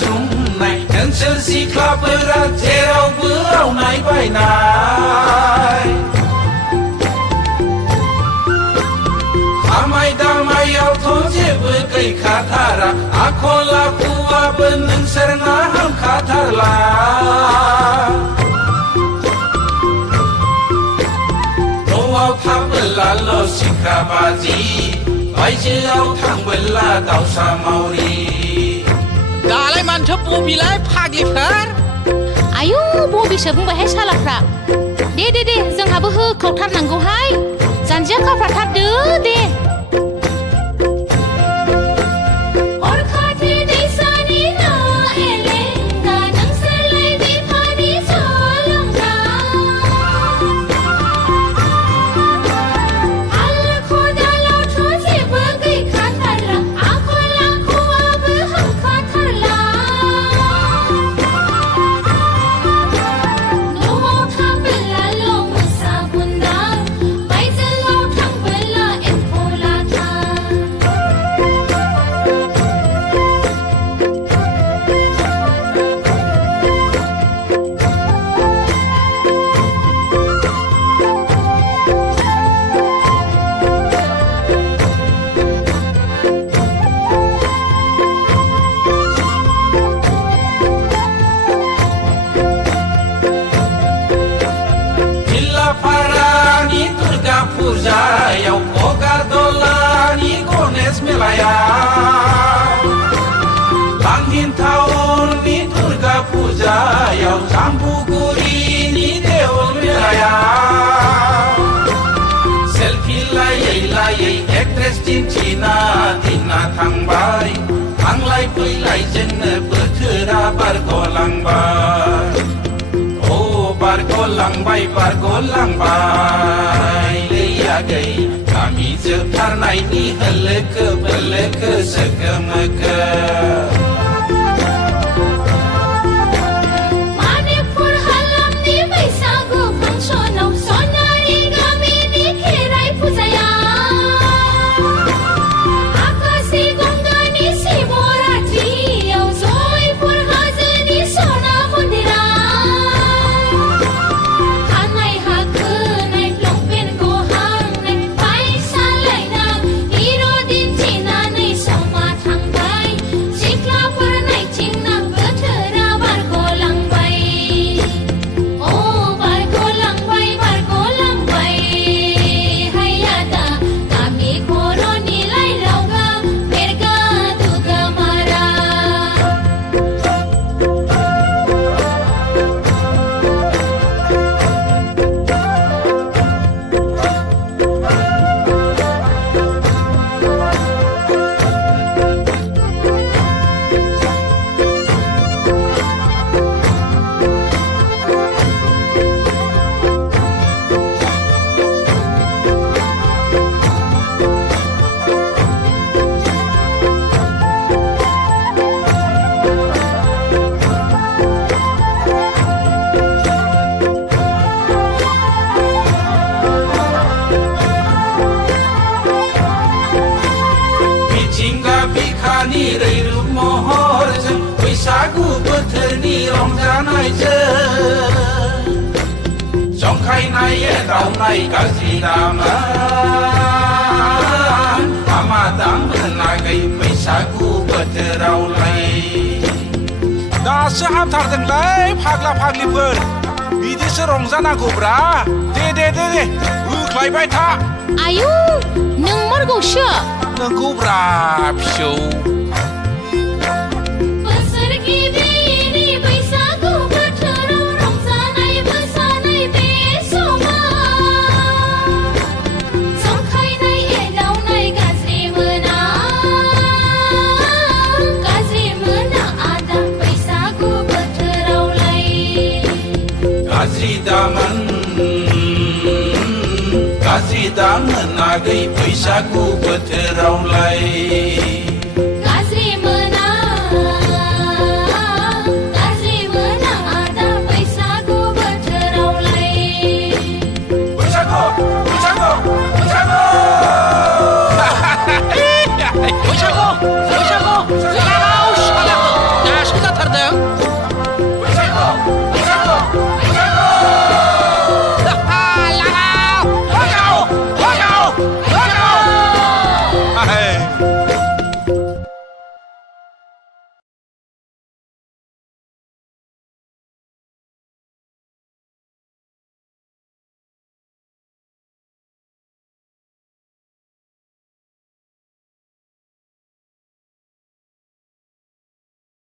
जुमनाय नोंसोर सिख्लाफोरा जेरावबो आवनाय बायनाय खामाय दामायावथ' जेबो गैखाथारा आखल आखुआबो नोंसोरना हामखाथारला न'आव थाबोलाल' सिख्राबाजि बायजोआव थांबोला दावसा मावरि दालाय मानोथो बबिलाय फाग्लिफोर आयु बबिसो बुंबायहाय सालाफ्रा दे जोंहाबो होखावथारनांगौहाय जानजिया खाफ्राथारदो दे फुजायाव बगादलानि गणेश मेलायाव बांगिन टाउननि दुर्गा फुजायाव जाम्बुगुरिनि देवल मेलायाव सेल्फि लायै लायै एक्ट्रेस दिन्थिना दिना थांबाय थांलाय फैलायजोंनो बोथोरा बारग'लांबाय बारग'लांबाय लैयागै गामि जोबथारनायनि होलोखो बोलोखो सोगोमोगो रैरुब महरजों बैसागु बोथोरनि रंजानायजों जंखायनाय एदावनाय गाज्रि दामोन हामा दाम होनागै बैसागु बोथोरावलाय दासो हामथारदोंलै फाग्ला फाग्लिफोर बिदिसो रंजानांगौब्रा दे होख्लायबाय था आयु नंमारगौसो नंगौब्रा फिसौ गाज्रि दामोन आगै बैसागु बोथोरावलाय